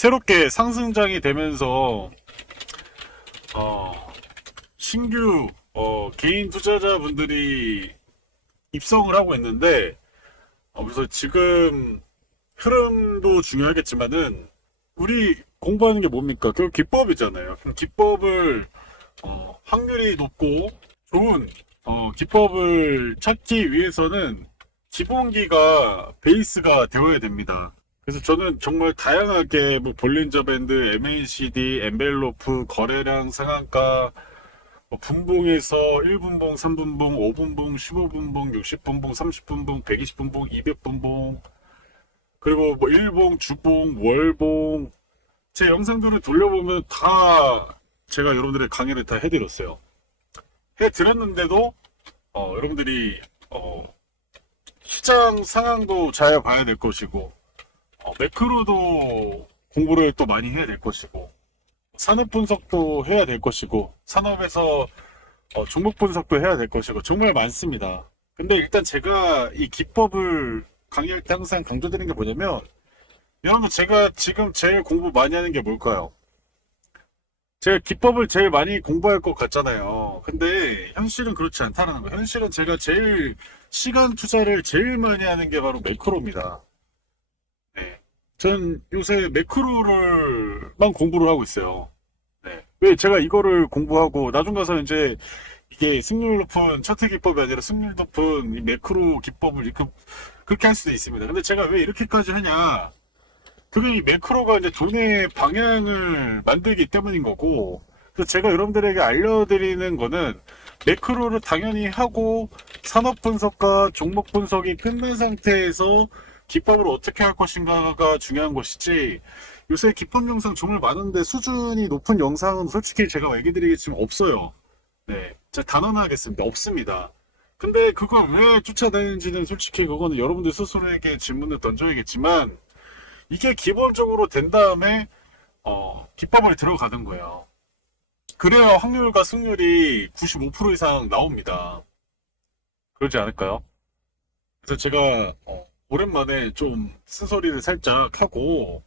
새롭게 상승장이 되면서 신규 개인 투자자분들이 입성을 하고 있는데, 그래서 지금 흐름도 중요하겠지만은 우리 공부하는 게 뭡니까? 결국 기법이잖아요. 그럼 기법을 확률이 높고 좋은 기법을 찾기 위해서는 기본기가 베이스가 되어야 됩니다. 그래서 저는 정말 다양하게 뭐 볼린저 밴드, MACD, 엔벨로프, 거래량 상한가, 분봉에서 1분봉, 3분봉, 5분봉, 15분봉, 60분봉, 30분봉, 120분봉, 200분봉, 그리고 뭐 일봉, 주봉, 월봉, 제 영상들을 돌려보면 다 제가 여러분들의 강의를 다 해드렸어요. 해드렸는데도 여러분들이 시장 상황도 잘 봐야 될 것이고, 매크로도 공부를 또 많이 해야 될 것이고, 산업 분석도 해야 될 것이고, 산업에서 종목 분석도 해야 될 것이고, 정말 많습니다. 근데 일단 제가 이 기법을 강의할 때 항상 강조드리는 게 뭐냐면, 여러분 제가 지금 제일 공부 많이 하는 게 뭘까요? 제가 기법을 제일 많이 공부할 것 같잖아요. 근데 현실은 그렇지 않다는 거예요. 현실은 제가 제일 시간 투자를 제일 많이 하는 게 바로 매크로입니다. 네. 전 요새 매크로를만 공부를 하고 있어요. 네. 왜 제가 이거를 공부하고 나중 가서 이제 이게 승률 높은 차트 기법이 아니라 승률 높은 이 매크로 기법을 그렇게 할 수도 있습니다. 근데 제가 왜 이렇게까지 하냐? 그게 이 매크로가 이제 돈의 방향을 만들기 때문인 거고, 그래서 제가 여러분들에게 알려드리는 거는 매크로를 당연히 하고 산업 분석과 종목 분석이 끝난 상태에서 기법을 어떻게 할 것인가가 중요한 것이지, 요새 기법 영상 정말 많은데 수준이 높은 영상은 솔직히 제가 얘기 드리겠지만 없어요. 네, 제가 단언하겠습니다. 없습니다. 근데 그걸 왜 쫓아다니는지는 솔직히 그거는 여러분들 스스로에게 질문을 던져야겠지만, 이게 기본적으로 된 다음에 기법을 들어가는 거예요. 그래야 확률과 승률이 95% 이상 나옵니다. 그러지 않을까요? 그래서 제가 오랜만에 좀 쓴소리를 살짝 하고,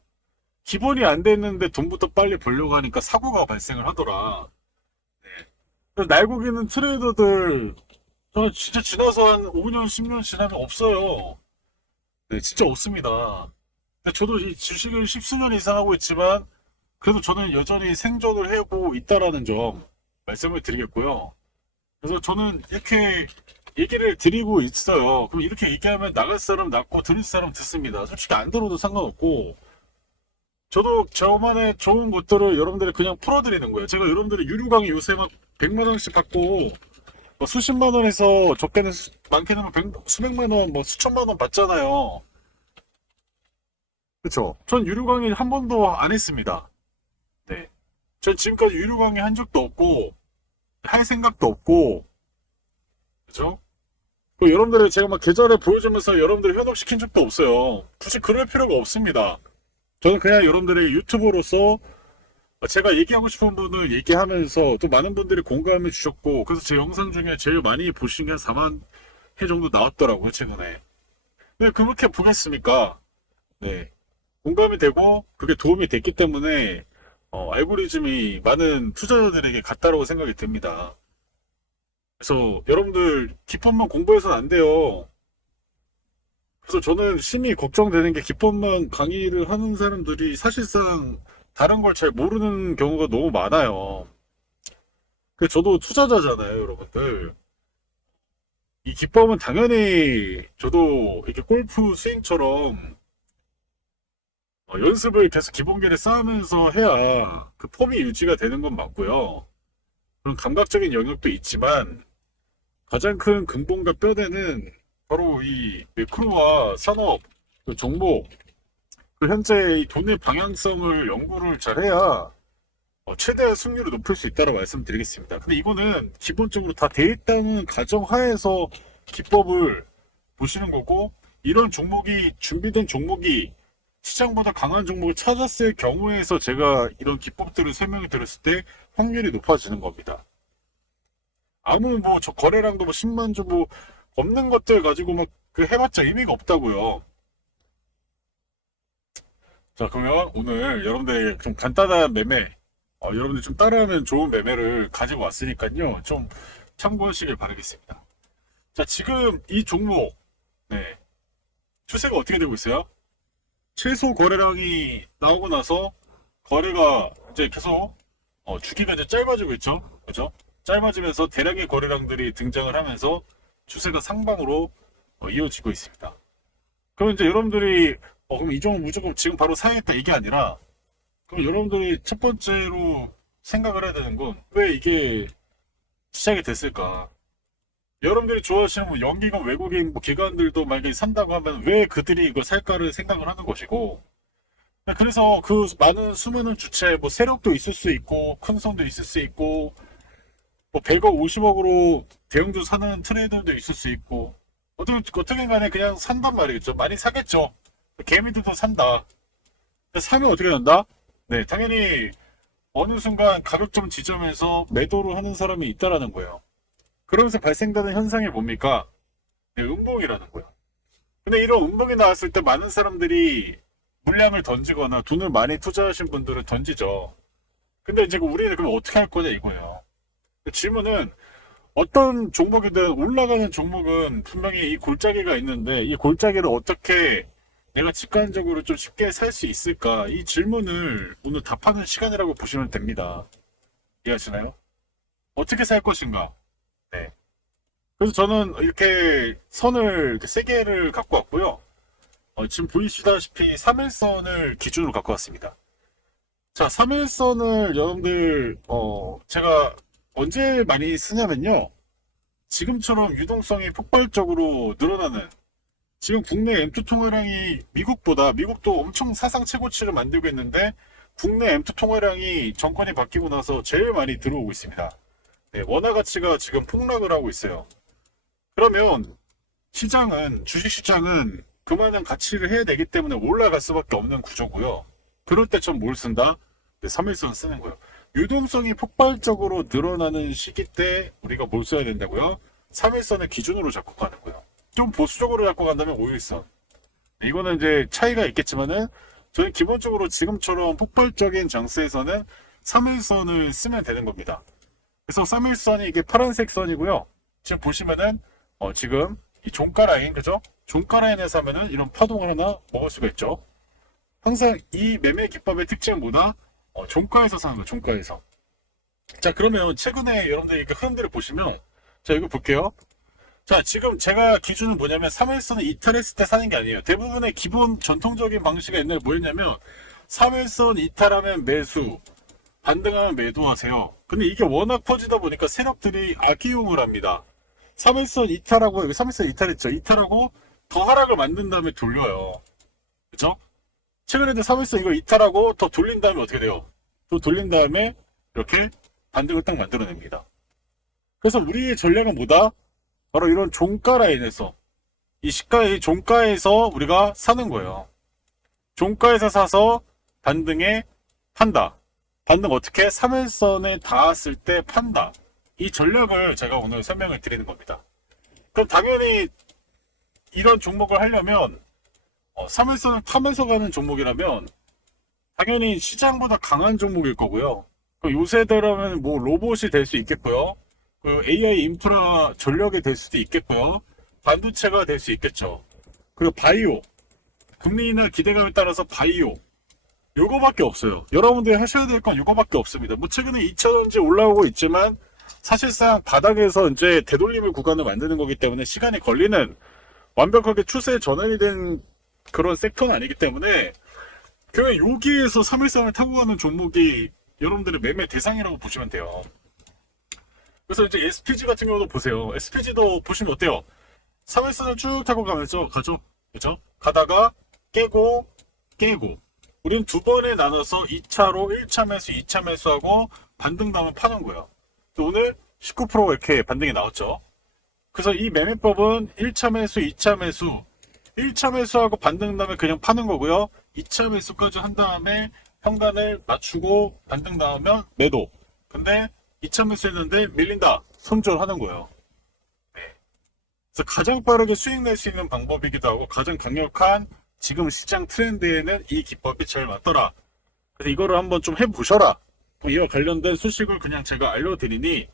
기본이 안 됐는데 돈부터 빨리 벌려고 하니까 사고가 발생을 하더라. 네. 그래서 날고기는 트레이더들 저는 진짜 지나서 한 5년, 10년 지나면 없어요. 네, 진짜 없습니다. 근데 저도 이 주식을 십수년 이상 하고 있지만 그래도 저는 여전히 생존을 하고 있다라는 점 말씀을 드리겠고요. 그래서 저는 이렇게 얘기를 드리고 있어요. 그럼 이렇게 얘기하면 나갈 사람 낳고 들을 사람 듣습니다. 솔직히 안 들어도 상관없고, 저도 저만의 좋은 것들을 여러분들이 그냥 풀어드리는 거예요. 제가 여러분들의 유료 강의 요새 막 100만 원씩 받고 뭐 수십만 원에서 적게는 많게는 수백만 원, 뭐 수천만 원 받잖아요. 그쵸? 전 유료 강의 한 번도 안 했습니다. 네. 전 지금까지 유료 강의 한 적도 없고, 할 생각도 없고, 그죠? 그 여러분들이 제가 막 계좌를 보여주면서 여러분들을 현혹시킨 적도 없어요. 굳이 그럴 필요가 없습니다. 저는 그냥 여러분들의 유튜버로서 제가 얘기하고 싶은 분을 얘기하면서 또 많은 분들이 공감해 주셨고, 그래서 제 영상 중에 제일 많이 보신 게 한 4만 회 정도 나왔더라고요, 최근에. 근데 그렇게 보겠습니까? 네. 공감이 되고 그게 도움이 됐기 때문에 알고리즘이 많은 투자자들에게 갔다라고 생각이 듭니다. 그래서 여러분들 기법만 공부해서는 안 돼요. 그래서 저는 심히 걱정되는 게 기법만 강의를 하는 사람들이 사실상 다른 걸 잘 모르는 경우가 너무 많아요. 저도 투자자잖아요, 여러분들. 이 기법은 당연히 저도 이렇게 골프 스윙처럼 연습을 계속 기본기를 쌓으면서 해야 그 폼이 유지가 되는 건 맞고요. 그런 감각적인 영역도 있지만 가장 큰 근본과 뼈대는 바로 이 매크로와 산업, 그 종목, 그 현재 이 돈의 방향성을 연구를 잘 해야 최대한 승률을 높일 수 있다고 말씀드리겠습니다. 근데 이거는 기본적으로 다 돼 있다는 가정하에서 기법을 보시는 거고, 이런 종목이 준비된 종목이 시장보다 강한 종목을 찾았을 경우에서 제가 이런 기법들을 설명을 드렸을 때 확률이 높아지는 겁니다. 아무 뭐 저 거래량도 뭐 10만 주 뭐 없는 것들 가지고 막 그 해봤자 의미가 없다고요. 자, 그러면 오늘 여러분들 좀 간단한 매매, 여러분들 좀 따라하면 좋은 매매를 가지고 왔으니까요. 좀 참고하시길 바라겠습니다. 자, 지금 이 종목, 네, 추세가 어떻게 되고 있어요? 최소 거래량이 나오고 나서 거래가 이제 계속 주기가 이제 짧아지고 있죠. 그죠? 짧아지면서 대량의 거래량들이 등장을 하면서 추세가 상방으로 이어지고 있습니다. 그럼 이제 여러분들이 그럼 이 종목 무조건 지금 바로 사야겠다 이게 아니라 그럼 여러분들이 첫 번째로 생각을 해야 되는 건 왜 이게 시작이 됐을까? 여러분들이 좋아하시는 뭐 연기관 외국인 뭐 기관들도 만약에 산다고 하면 왜 그들이 이걸 살까를 생각을 하는 것이고 그래서 그 많은 수많은 주체 뭐 세력도 있을 수 있고 큰 손도 있을 수 있고 뭐 100억 50억으로 대형주 사는 트레이더도 있을 수 있고 어떻게 간에 그냥 산단 말이겠죠. 많이 사겠죠. 개미들도 산다. 사면 어떻게 된다? 네, 당연히 어느 순간 가격점 지점에서 매도를 하는 사람이 있다라는 거예요. 그러면서 발생되는 현상이 뭡니까? 네, 음봉이라는 거예요. 근데 이런 음봉이 나왔을 때 많은 사람들이 물량을 던지거나 돈을 많이 투자하신 분들은 던지죠. 근데 이제 우리는 그럼 어떻게 할 거냐 이거예요. 질문은 어떤 종목이든 올라가는 종목은 분명히 이 골짜기가 있는데 이 골짜기를 어떻게 내가 직관적으로 좀 쉽게 살 수 있을까? 이 질문을 오늘 답하는 시간이라고 보시면 됩니다. 이해하시나요? 어떻게 살 것인가? 네. 그래서 저는 이렇게 선을 이렇게 세 개를 갖고 왔고요. 지금 보이시다시피 3일선을 기준으로 갖고 왔습니다. 자, 3일선을 여러분들, 제가 언제 많이 쓰냐면요. 지금처럼 유동성이 폭발적으로 늘어나는 지금 국내 M2 통화량이 미국도 엄청 사상 최고치를 만들고 있는데 국내 M2 통화량이 정권이 바뀌고 나서 제일 많이 들어오고 있습니다. 네, 원화 가치가 지금 폭락을 하고 있어요. 그러면 주식시장은 그만한 가치를 해야 되기 때문에 올라갈 수밖에 없는 구조고요. 그럴 때 좀 뭘 쓴다? 네, 3일선 쓰는 거예요. 유동성이 폭발적으로 늘어나는 시기 때 우리가 뭘 써야 된다고요? 3일선을 기준으로 잡고 가는 거예요. 좀 보수적으로 잡고 간다면 5일선. 이거는 이제 차이가 있겠지만은 저는 기본적으로 지금처럼 폭발적인 장세에서는 3일선을 쓰면 되는 겁니다. 그래서 3일선이 이게 파란색 선이고요. 지금 보시면은 지금 이 종가 라인 그죠? 종가 라인에서 하면은 이런 파동을 하나 먹을 수가 있죠. 항상 이 매매 기법의 특징은 뭐다? 종가에서 사는 거, 종가에서. 자, 그러면 최근에 여러분들이 이렇게 흐름들을 보시면, 자, 이거 볼게요. 자, 지금 제가 기준은 뭐냐면, 3일선을 이탈했을 때 사는 게 아니에요. 대부분의 기본 전통적인 방식이 옛날에 뭐였냐면, 3일선 이탈하면 매수, 반등하면 매도하세요. 근데 이게 워낙 퍼지다 보니까 세력들이 악이용을 합니다. 3일선 이탈하고, 여기 3일선 이탈했죠. 이탈하고, 더 하락을 만든 다음에 돌려요. 그죠? 최근에도 3일선 이거 이탈하고 더 돌린 다음에 어떻게 돼요? 또 돌린 다음에 이렇게 반등을 딱 만들어냅니다. 그래서 우리의 전략은 뭐다? 바로 이런 종가 라인에서 이 시가의 종가에서 우리가 사는 거예요. 종가에서 사서 반등에 판다. 반등 어떻게? 3일선에 닿았을 때 판다. 이 전략을 제가 오늘 설명을 드리는 겁니다. 그럼 당연히 이런 종목을 하려면 3일선을 타면서 가는 종목이라면 당연히 시장보다 강한 종목일 거고요. 요새대로면 뭐 로봇이 될 수 있겠고요. AI 인프라 전력이 될 수도 있겠고요. 반도체가 될 수 있겠죠. 그리고 바이오. 금리나 기대감에 따라서 바이오. 요거밖에 없어요. 여러분들이 하셔야 될 건 요거밖에 없습니다. 뭐 최근에 2차전지 올라오고 있지만 사실상 바닥에서 이제 되돌림을 구간을 만드는 거기 때문에 시간이 걸리는 완벽하게 추세 전환이 된 그런 섹터는 아니기 때문에 그냥 여기에서 3일선을 타고 가는 종목이 여러분들의 매매 대상이라고 보시면 돼요. 그래서 이제 SPG 같은 경우도 보세요. SPG도 보시면 어때요? 3일선을 쭉 타고 가면서 가죠. 그죠? 가다가 깨고 우리는 두 번에 나눠서 2차로 1차 매수 2차 매수하고 반등 나면 파는 거예요. 오늘 19% 이렇게 반등이 나왔죠. 그래서 이 매매법은 1차 매수 2차 매수 1차 매수하고 반등 다음에 그냥 파는 거고요. 2차 매수까지 한 다음에 현관을 맞추고 반등 나오면 매도. 근데 2차 매수했는데 밀린다. 손절하는 거예요. 네. 그래서 가장 빠르게 수익 낼 수 있는 방법이기도 하고 가장 강력한 지금 시장 트렌드에는 이 기법이 제일 맞더라. 그래서 이거를 한번 좀 해보셔라. 이와 관련된 수식을 그냥 제가 알려드리니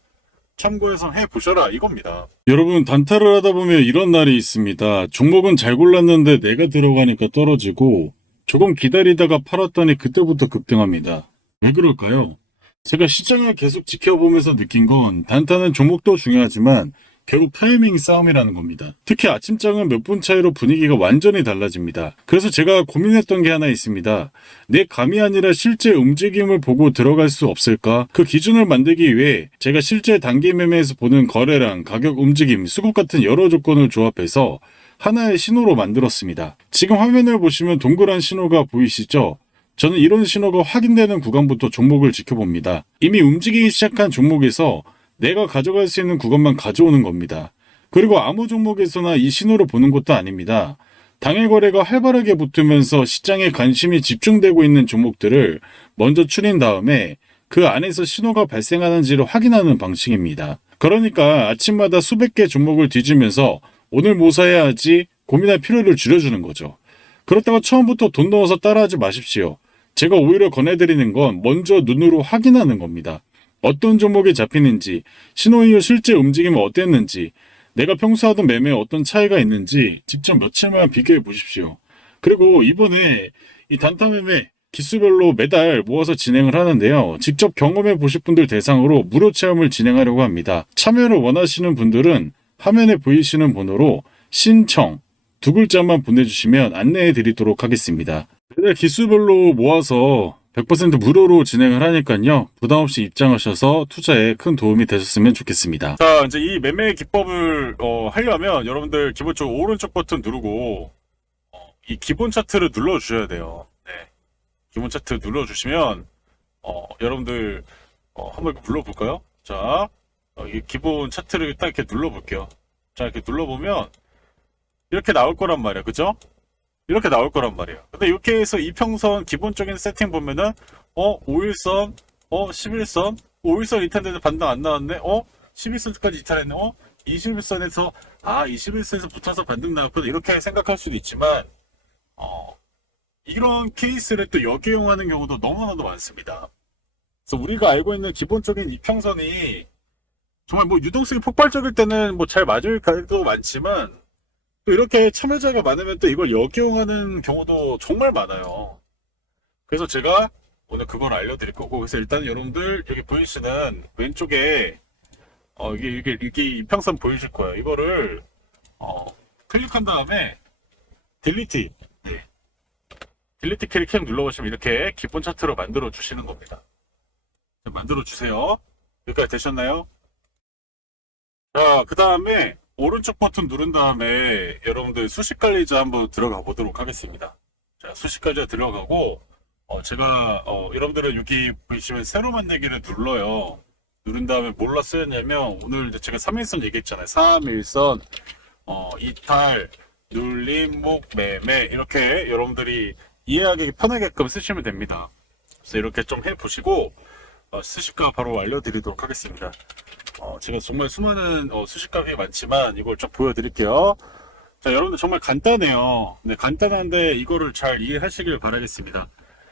참고해서 해보셔라 이겁니다. 여러분, 단타를 하다 보면 이런 날이 있습니다. 종목은 잘 골랐는데 내가 들어가니까 떨어지고 조금 기다리다가 팔았더니 그때부터 급등합니다. 왜 그럴까요? 제가 시장을 계속 지켜보면서 느낀 건 단타는 종목도 중요하지만 결국 타이밍 싸움이라는 겁니다. 특히 아침장은 몇 분 차이로 분위기가 완전히 달라집니다. 그래서 제가 고민했던 게 하나 있습니다. 내 감이 아니라 실제 움직임을 보고 들어갈 수 없을까? 그 기준을 만들기 위해 제가 실제 단기 매매에서 보는 거래량, 가격 움직임, 수급 같은 여러 조건을 조합해서 하나의 신호로 만들었습니다. 지금 화면을 보시면 동그란 신호가 보이시죠? 저는 이런 신호가 확인되는 구간부터 종목을 지켜봅니다. 이미 움직이기 시작한 종목에서 내가 가져갈 수 있는 구간만 가져오는 겁니다. 그리고 아무 종목에서나 이 신호를 보는 것도 아닙니다. 당일 거래가 활발하게 붙으면서 시장에 관심이 집중되고 있는 종목들을 먼저 추린 다음에 그 안에서 신호가 발생하는지를 확인하는 방식입니다. 그러니까 아침마다 수백 개 종목을 뒤지면서 오늘 뭐 사야 하지 고민할 필요를 줄여주는 거죠. 그렇다고 처음부터 돈 넣어서 따라하지 마십시오. 제가 오히려 권해드리는 건 먼저 눈으로 확인하는 겁니다. 어떤 종목이 잡히는지, 신호 이후 실제 움직임은 어땠는지, 내가 평소 하던 매매에 어떤 차이가 있는지 직접 며칠만 비교해 보십시오. 그리고 이번에 이 단타 매매 기수별로 매달 모아서 진행을 하는데요. 직접 경험해 보실 분들 대상으로 무료 체험을 진행하려고 합니다. 참여를 원하시는 분들은 화면에 보이시는 번호로 신청 두 글자만 보내주시면 안내해 드리도록 하겠습니다. 매달 기수별로 모아서 100% 무료로 진행을 하니까요. 부담없이 입장하셔서 투자에 큰 도움이 되셨으면 좋겠습니다. 자, 이제 이 매매 기법을 하려면 여러분들 기본적으로 오른쪽 버튼 누르고 이 기본 차트를 눌러주셔야 돼요. 네. 기본 차트 눌러주시면 여러분들 한번 이거 불러볼까요? 자, 이 기본 차트를 딱 이렇게 눌러볼게요. 자, 이렇게 눌러보면 이렇게 나올 거란 말이야. 그죠? 이렇게 나올 거란 말이에요. 근데 이렇게 해서 이평선 기본적인 세팅 보면은 5일선, 11선, 5일선 이탈되는데 반등 안 나왔네. 11선까지 이탈했네. 21선에서 21선에서 붙어서 반등 나왔거든. 이렇게 생각할 수도 있지만 이런 케이스를 또 역이용하는 경우도 너무나도 많습니다. 그래서 우리가 알고 있는 기본적인 이평선이 정말 뭐 유동성이 폭발적일 때는 뭐 잘 맞을 가능성도 많지만 또 이렇게 참여자가 많으면 또 이걸 역이용하는 경우도 정말 많아요. 그래서 제가 오늘 그걸 알려드릴 거고, 그래서 일단 여러분들 여기 보이시는 왼쪽에 이게 이평선 보이실 거예요. 이거를 클릭한 다음에 딜리트, 네. 딜리트 키를 그냥 눌러보시면 이렇게 기본 차트로 만들어 주시는 겁니다. 만들어 주세요. 여기까지 되셨나요? 자, 그 다음에 오른쪽 버튼 누른 다음에 여러분들 수식관리자 한번 들어가 보도록 하겠습니다. 자, 수식관리자 들어가고 제가 여러분들은 여기 보시면 새로 만들기를 눌러요. 누른 다음에 뭘로 쓰였냐면 오늘 제가 3일선 얘기했잖아요. 3일선 이탈, 눌림, 목, 매매 이렇게 여러분들이 이해하기 편하게끔 쓰시면 됩니다. 그래서 이렇게 좀 해보시고 수식가 바로 알려드리도록 하겠습니다. 제가 정말 수많은 수식가격이 많지만 이걸 쭉 보여드릴게요. 자, 여러분들 정말 간단해요. 네, 간단한데 이거를 잘 이해하시길 바라겠습니다.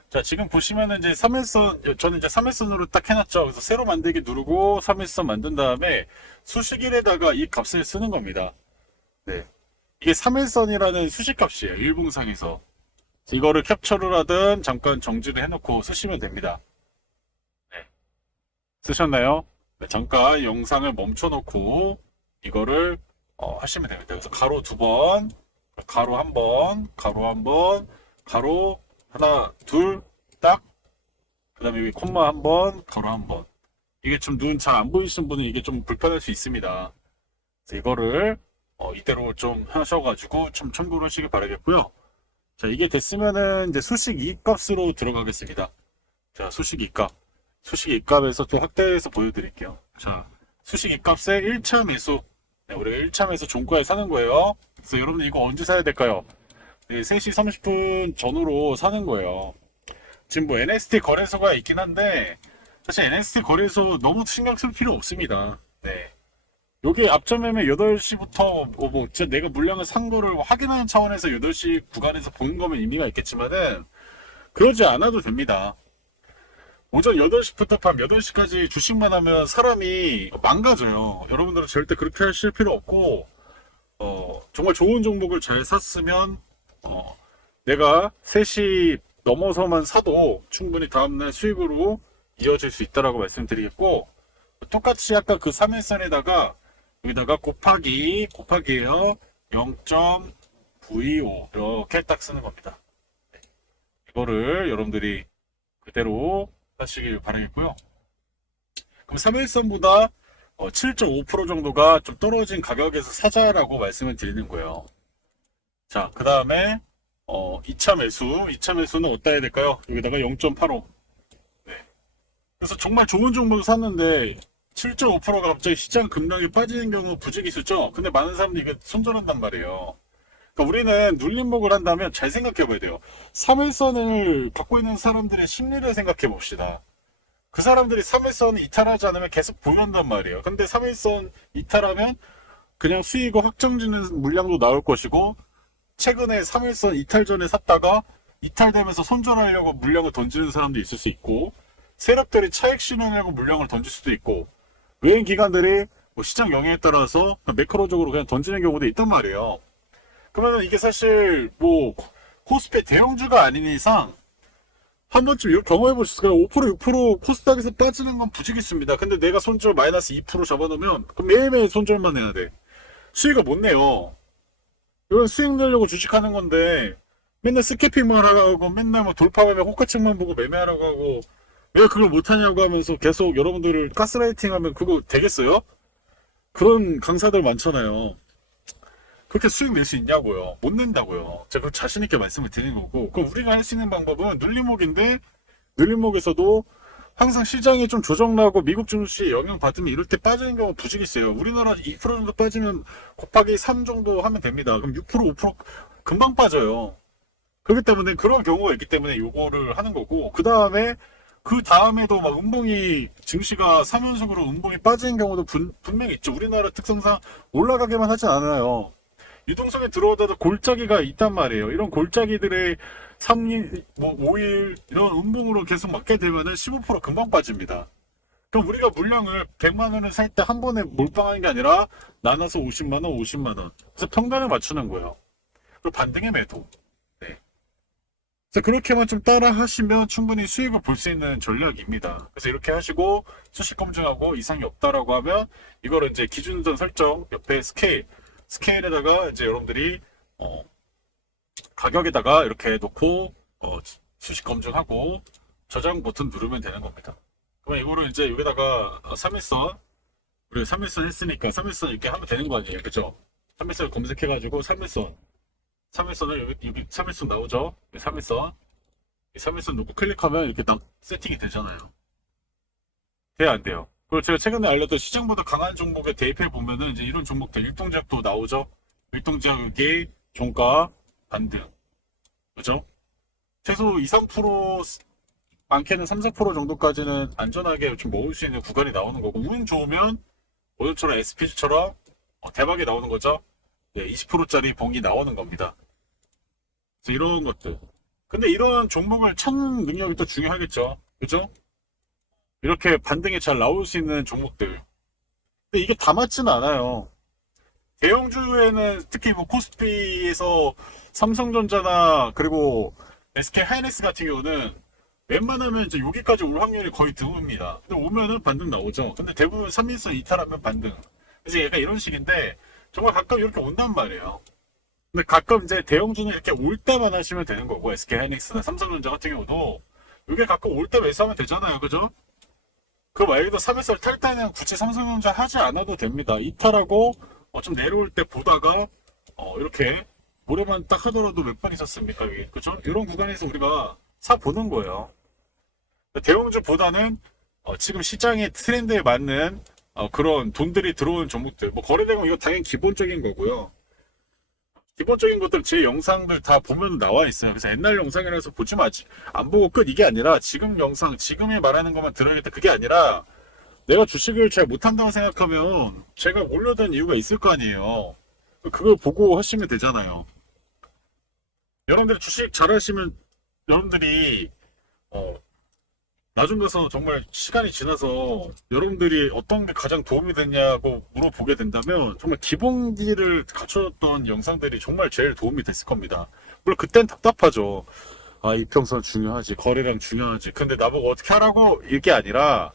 자, 지금 보시면은 이제 3일선, 저는 이제 3일선으로 딱 해놨죠. 그래서 새로 만들기 누르고 3일선 만든 다음에 수식일에다가 이 값을 쓰는 겁니다. 네. 이게 3일선이라는 수식값이에요. 일봉상에서. 이거를 캡처를 하든 잠깐 정지를 해놓고 쓰시면 됩니다. 네. 쓰셨나요? 네, 잠깐 영상을 멈춰놓고 이거를 하시면 됩니다. 그래서 가로 2번, 가로 1번, 가로 1번, 가로 하나, 둘, 딱. 그 다음에 여기 콤마 1번, 가로 1번. 이게 좀 눈 잘 안 보이시는 분은 이게 좀 불편할 수 있습니다. 그래서 이거를 이대로 좀 하셔가지고 좀 참고를 하시길 바라겠고요. 자, 이게 됐으면은 이제 수식 이익값으로 들어가겠습니다. 자, 수식 이익값. 수식 이익값에서 또 확대해서 보여드릴게요. 자, 수식 이익값의 1차 매수. 네, 우리가 1차 매수 종가에 사는 거예요. 그래서 여러분 이거 언제 사야 될까요? 네, 3시 30분 전후로 사는 거예요. 지금 뭐 NST 거래소가 있긴 한데 사실 NST 거래소 너무 신경 쓸 필요 없습니다. 네. 요게 앞전 매매 8시부터 진짜 내가 물량을 산 거를 확인하는 차원에서 8시 구간에서 보는 거면 의미가 있겠지만은 그러지 않아도 됩니다. 오전 8시부터 밤 8시까지 주식만 하면 사람이 망가져요. 여러분들은 절대 그렇게 하실 필요 없고, 정말 좋은 종목을 잘 샀으면, 내가 3시 넘어서만 사도 충분히 다음날 수익으로 이어질 수 있다라고 말씀드리겠고, 똑같이 아까 그 3일선에다가 여기다가 곱하기에요 0.925 이렇게 딱 쓰는 겁니다. 이거를 여러분들이 그대로 하시길 바라겠고요. 그럼 3일선보다 7.5% 정도가 좀 떨어진 가격에서 사자라고 말씀을 드리는 거예요. 자, 그 다음에 2차 매수는 어디다 해야 될까요? 여기다가 0.85. 네. 그래서 정말 좋은 종목을 샀는데 7.5%가 갑자기 시장 급락이 빠지는 경우 부지기수죠. 근데 많은 사람들이 이게 손절한단 말이에요. 그러니까 우리는 눌림목을 한다면 잘 생각해 봐야 돼요. 3일선을 갖고 있는 사람들의 심리를 생각해 봅시다. 그 사람들이 3일선 이탈하지 않으면 계속 보유한단 말이에요. 근데 3일선 이탈하면 그냥 수익을 확정지는 물량도 나올 것이고, 최근에 3일선 이탈 전에 샀다가 이탈되면서 손절하려고 물량을 던지는 사람도 있을 수 있고, 세력들이 차익 실현하려고 물량을 던질 수도 있고, 외인 기관들이 시장 영향에 따라서 매크로적으로 그냥 던지는 경우도 있단 말이에요. 그러면 이게 사실 코스피 대형주가 아닌 이상 한 번쯤 이렇게 경험해 보셨을 거예요. 5% 6% 코스닥에서 빠지는 건 부지기수입니다. 근데 내가 손절 마이너스 2% 잡아놓으면 그럼 매일매일 손절만 해야 돼. 수익을 못 내요. 이건 수익 내려고 주식하는 건데 맨날 스캐핑만 하라고 맨날 돌파하면 호가책만 보고 매매하라고 하고 왜 그걸 못하냐고 하면서 계속 여러분들을 가스라이팅 하면 그거 되겠어요? 그런 강사들 많잖아요. 그렇게 수익 낼 수 있냐고요. 못 낸다고요. 제가 자신있게 말씀을 드리는 거고, 그럼 우리가 할 수 있는 방법은 눌림목인데, 눌림목에서도 항상 시장이 좀 조정나고 미국 증시에 영향받으면 이럴 때 빠지는 경우 부지기수예요. 우리나라 2% 정도 빠지면 곱하기 3 정도 하면 됩니다. 그럼 6% 5% 금방 빠져요. 그렇기 때문에 그런 경우가 있기 때문에 요거를 하는 거고, 그 다음에도 막 음봉이 증시가 3연속으로 음봉이 빠지는 경우도 분명히 있죠. 우리나라 특성상 올라가게만 하진 않아요. 유동성에 들어오다도 골짜기가 있단 말이에요. 이런 골짜기들의 3일, 5일 이런 음봉으로 계속 맞게 되면은 15% 금방 빠집니다. 그럼 우리가 물량을 100만 원을 살 때 한 번에 몰빵하는 게 아니라 나눠서 50만 원, 50만 원. 그래서 평단을 맞추는 거예요. 그리고 반등의 매도. 네. 그래서 그렇게만 좀 따라 하시면 충분히 수익을 볼 수 있는 전략입니다. 그래서 이렇게 하시고 수식 검증하고 이상이 없다라고 하면 이거를 이제 기준선 설정 옆에 스케일에다가 이제 여러분들이 가격에다가 이렇게 놓고 수식 검증하고 저장 버튼 누르면 되는 겁니다. 그러면 이거를 이제 여기다가 3일선 우리 3일선 했으니까 3일선 이렇게 하면 되는 거 아니에요, 그죠? 3일선 검색해가지고 3일선을 여기 3일선 나오죠? 3일선 놓고 클릭하면 이렇게 딱 세팅이 되잖아요. 돼야 안 돼요? 그리고 제가 최근에 알렸던 시장보다 강한 종목에 대입해 보면은 이제 이런 종목들 일동작도 나오죠. 일동작의 종가 반등, 그죠? 최소 2, 3% 많게는 3, 4% 정도까지는 안전하게 좀 먹을 수 있는 구간이 나오는 거고, 운 좋으면 오늘처럼 SPG처럼 대박이 나오는 거죠. 네, 20%짜리 봉이 나오는 겁니다. 그래서 이런 것들. 근데 이런 종목을 찾는 능력이 또 중요하겠죠, 그죠? 이렇게 반등이 잘 나올 수 있는 종목들. 근데 이게 다 맞지는 않아요. 대형주에는 특히 코스피에서 삼성전자나 그리고 SK 하이닉스 같은 경우는 웬만하면 이제 여기까지 올 확률이 거의 드뭅니다. 근데 오면은 반등 나오죠. 근데 대부분 3일선 이탈하면 반등. 그래서 약간 이런 식인데 정말 가끔 이렇게 온단 말이에요. 근데 가끔 이제 대형주는 이렇게 올 때만 하시면 되는 거고, SK 하이닉스나 삼성전자 같은 경우도 이게 가끔 올 때 매수하면 되잖아요, 그죠? 그 말고도 3일선 탈 때는 굳이 삼성전자 하지 않아도 됩니다. 이탈하고 좀 내려올 때 보다가 이렇게 모래만 딱 하더라도 몇 번 있었습니까? 여기, 그죠? 이런 구간에서 우리가 사 보는 거예요. 대형주보다는 지금 시장의 트렌드에 맞는 그런 돈들이 들어오는 종목들, 거래대금 이거 당연히 기본적인 거고요. 기본적인 것들 제 영상들 다 보면 나와 있어요. 그래서 옛날 영상이라서 보지 마지 안 보고 끝, 이게 아니라 지금 영상 지금에 말하는 것만 들어야겠다, 그게 아니라 내가 주식을 잘 못한다고 생각하면 제가 몰려든 이유가 있을 거 아니에요. 그걸 보고 하시면 되잖아요. 여러분들이 주식 잘하시면 여러분들이 어, 나중 가서 정말 시간이 지나서 여러분들이 어떤 게 가장 도움이 됐냐고 물어보게 된다면 정말 기본기를 갖춰줬던 영상들이 정말 제일 도움이 됐을 겁니다. 물론 그땐 답답하죠. 아, 이평선 중요하지, 거래량 중요하지. 근데 나보고 어떻게 하라고 이게 아니라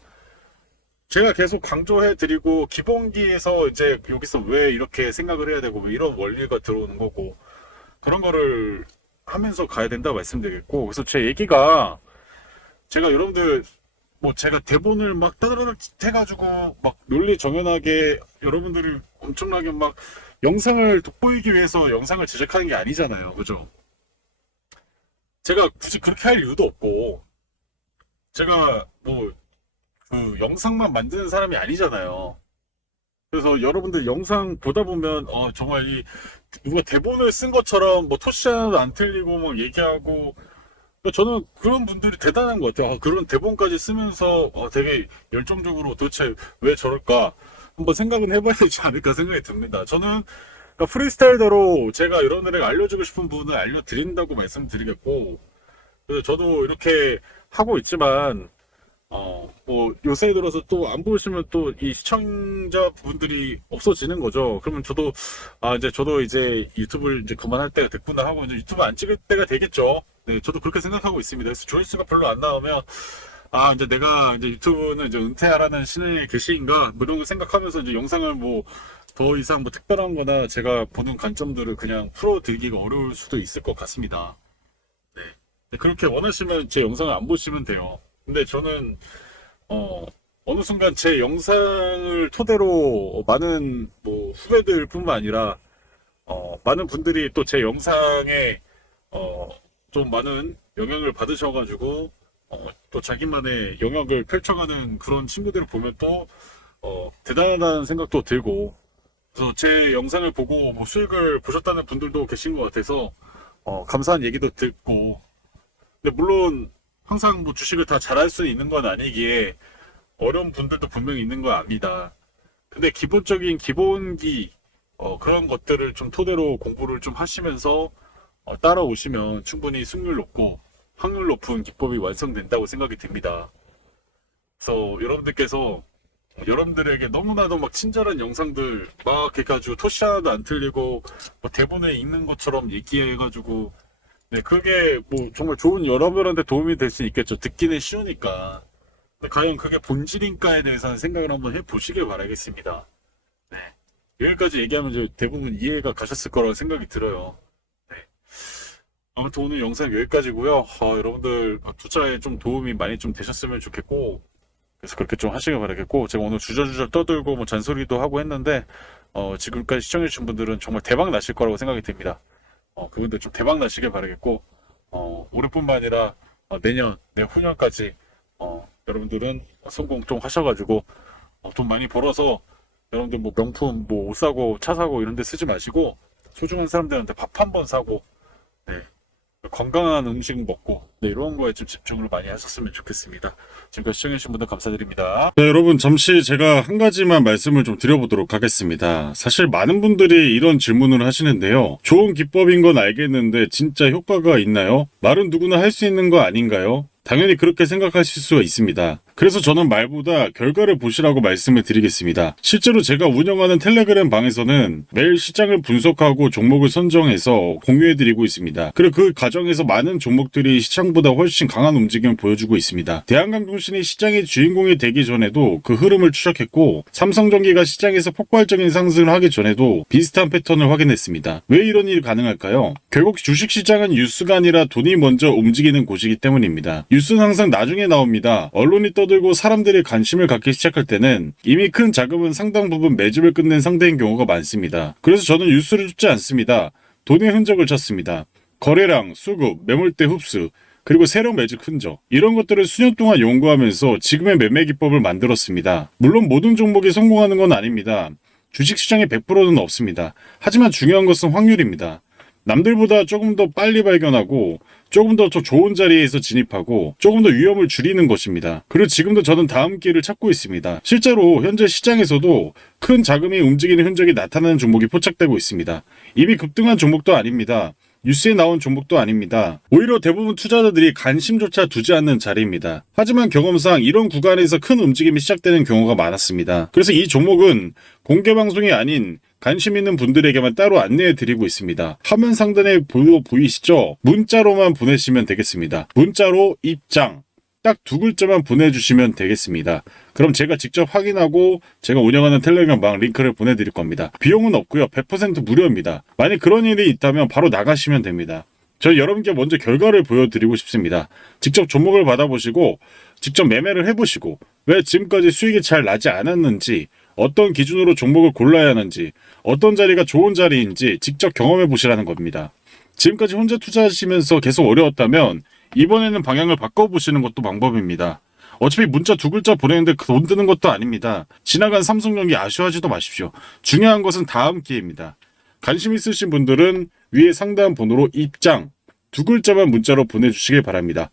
제가 계속 강조해드리고 기본기에서 이제 여기서 왜 이렇게 생각을 해야 되고 왜 이런 원리가 들어오는 거고 그런 거를 하면서 가야 된다고 말씀드리겠고, 그래서 제 얘기가 제가 여러분들 뭐 제가 대본을 막 따르르 해가지고 막 논리 정연하게 여러분들을 엄청나게 막 영상을 돋보이기 위해서 영상을 제작하는 게 아니잖아요. 그죠? 제가 굳이 그렇게 할 이유도 없고 제가 뭐 그 영상만 만드는 사람이 아니잖아요. 그래서 여러분들 영상 보다 보면 정말 이 누가 대본을 쓴 것처럼 뭐 토시 하나도 안 틀리고 막 얘기하고, 저는 그런 분들이 대단한 것 같아요. 그런 대본까지 쓰면서 되게 열정적으로 도대체 왜 저럴까 한번 생각은 해봐야 되지 않을까 생각이 듭니다. 저는 그러니까 프리스타일대로 제가 여러분들에게 알려주고 싶은 부분을 알려드린다고 말씀드리겠고, 그래서 저도 이렇게 하고 있지만 뭐 요새 들어서 또 안 보시면 또 이 시청자 분들이 없어지는 거죠. 그러면 저도 이제 저도 이제 유튜브를 이제 그만할 때가 됐구나 하고 이제 유튜브 안 찍을 때가 되겠죠. 네, 저도 그렇게 생각하고 있습니다. 그래서 조회수가 별로 안 나오면 이제 내가 이제 유튜브는 이제 은퇴하라는 신의 계시인가 뭐 이런 거 생각하면서 이제 영상을 뭐 더 이상 뭐 특별한 거나 제가 보는 관점들을 그냥 풀어드리기가 어려울 수도 있을 것 같습니다. 네. 그렇게 원하시면 제 영상을 안 보시면 돼요. 근데 저는 어느 순간 제 영상을 토대로 많은 뭐 후배들 뿐만 아니라 많은 분들이 또 제 영상에 좀 많은 영향을 받으셔가지고 또 자기만의 영역을 펼쳐가는 그런 친구들을 보면 또 대단하다는 생각도 들고, 그래서 제 영상을 보고 뭐 수익을 보셨다는 분들도 계신 것 같아서 감사한 얘기도 듣고, 근데 물론 항상 뭐 주식을 다 잘할 수 있는 건 아니기에 어려운 분들도 분명히 있는 거 압니다. 근데 기본적인 기본기 그런 것들을 좀 토대로 공부를 좀 하시면서 따라오시면 충분히 승률 높고 확률 높은 기법이 완성된다고 생각이 듭니다. 그래서 여러분들께서 여러분들에게 너무나도 막 친절한 영상들 막 해가지고 토시 하나도 안 틀리고 뭐 대본에 있는 것처럼 얘기해가지고, 네, 그게 뭐 정말 좋은 여러분한테 도움이 될 수 있겠죠. 듣기는 쉬우니까. 근데 과연 그게 본질인가에 대해서는 생각을 한번 해보시길 바라겠습니다. 네. 여기까지 얘기하면 이제 대부분 이해가 가셨을 거라고 생각이 들어요. 네. 아무튼 오늘 영상 여기까지고요. 여러분들 투자에 좀 도움이 많이 좀 되셨으면 좋겠고, 그래서 그렇게 좀 하시길 바라겠고, 제가 오늘 주저주저 떠들고 뭐 잔소리도 하고 했는데 지금까지 시청해주신 분들은 정말 대박 나실 거라고 생각이 듭니다. 그분들 좀 대박 나시길 바라겠고, 올해뿐만 아니라 내년, 내후년까지 여러분들은 성공 좀 하셔가지고 돈 많이 벌어서 여러분들 뭐 명품 뭐 옷 사고 차 사고 이런 데 쓰지 마시고 소중한 사람들한테 밥 한 번 사고, 네, 건강한 음식 먹고, 네, 이런 거에 좀 집중을 많이 하셨으면 좋겠습니다. 지금까지 시청해주신 분들 감사드립니다. 네, 여러분 잠시 제가 한 가지만 말씀을 좀 드려보도록 하겠습니다. 사실 많은 분들이 이런 질문을 하시는데요. 좋은 기법인 건 알겠는데 진짜 효과가 있나요? 말은 누구나 할 수 있는 거 아닌가요? 당연히 그렇게 생각하실 수가 있습니다. 그래서 저는 말보다 결과를 보시라고 말씀을 드리겠습니다. 실제로 제가 운영하는 텔레그램 방에서는 매일 시장을 분석하고 종목을 선정해서 공유해드리고 있습니다. 그리고 그 과정에서 많은 종목들이 시장보다 훨씬 강한 움직임을 보여주고 있습니다. 대한강통신이 시장의 주인공이 되기 전에도 그 흐름을 추적했고, 삼성전기가 시장에서 폭발적인 상승을 하기 전에도 비슷한 패턴을 확인했습니다. 왜 이런 일이 가능할까요? 결국 주식시장은 뉴스가 아니라 돈이 먼저 움직이는 곳이기 때문입니다. 뉴스는 항상 나중에 나옵니다. 언론이 떠들고 사람들이 관심을 갖기 시작할 때는 이미 큰 자금은 상당 부분 매집을 끝낸 상태인 경우가 많습니다. 그래서 저는 뉴스를 쫓지 않습니다. 돈의 흔적을 찾습니다. 거래량, 수급, 매물대 흡수, 그리고 세력 매집 흔적, 이런 것들을 수년 동안 연구하면서 지금의 매매 기법을 만들었습니다. 물론 모든 종목이 성공하는 건 아닙니다. 주식시장에 100%는 없습니다. 하지만 중요한 것은 확률입니다. 남들보다 조금 더 빨리 발견하고 조금 더 좋은 자리에서 진입하고 조금 더 위험을 줄이는 것입니다. 그리고 지금도 저는 다음 기회를 찾고 있습니다. 실제로 현재 시장에서도 큰 자금이 움직이는 흔적이 나타나는 종목이 포착되고 있습니다. 이미 급등한 종목도 아닙니다. 뉴스에 나온 종목도 아닙니다. 오히려 대부분 투자자들이 관심조차 두지 않는 자리입니다. 하지만 경험상 이런 구간에서 큰 움직임이 시작되는 경우가 많았습니다. 그래서 이 종목은 공개 방송이 아닌 관심 있는 분들에게만 따로 안내해 드리고 있습니다. 화면 상단에 보이시죠? 문자로만 보내시면 되겠습니다. 문자로 입장 딱 두 글자만 보내주시면 되겠습니다. 그럼 제가 직접 확인하고 제가 운영하는 텔레그램방 링크를 보내드릴 겁니다. 비용은 없고요. 100% 무료입니다. 만약 그런 일이 있다면 바로 나가시면 됩니다. 저는 여러분께 먼저 결과를 보여드리고 싶습니다. 직접 종목을 받아보시고 직접 매매를 해보시고 왜 지금까지 수익이 잘 나지 않았는지, 어떤 기준으로 종목을 골라야 하는지, 어떤 자리가 좋은 자리인지 직접 경험해 보시라는 겁니다. 지금까지 혼자 투자하시면서 계속 어려웠다면 이번에는 방향을 바꿔보시는 것도 방법입니다. 어차피 문자 두 글자 보내는데 돈 드는 것도 아닙니다. 지나간 삼성 경기 아쉬워하지도 마십시오. 중요한 것은 다음 기회입니다. 관심 있으신 분들은 위에 상단 번호로 입장 두 글자만 문자로 보내주시길 바랍니다.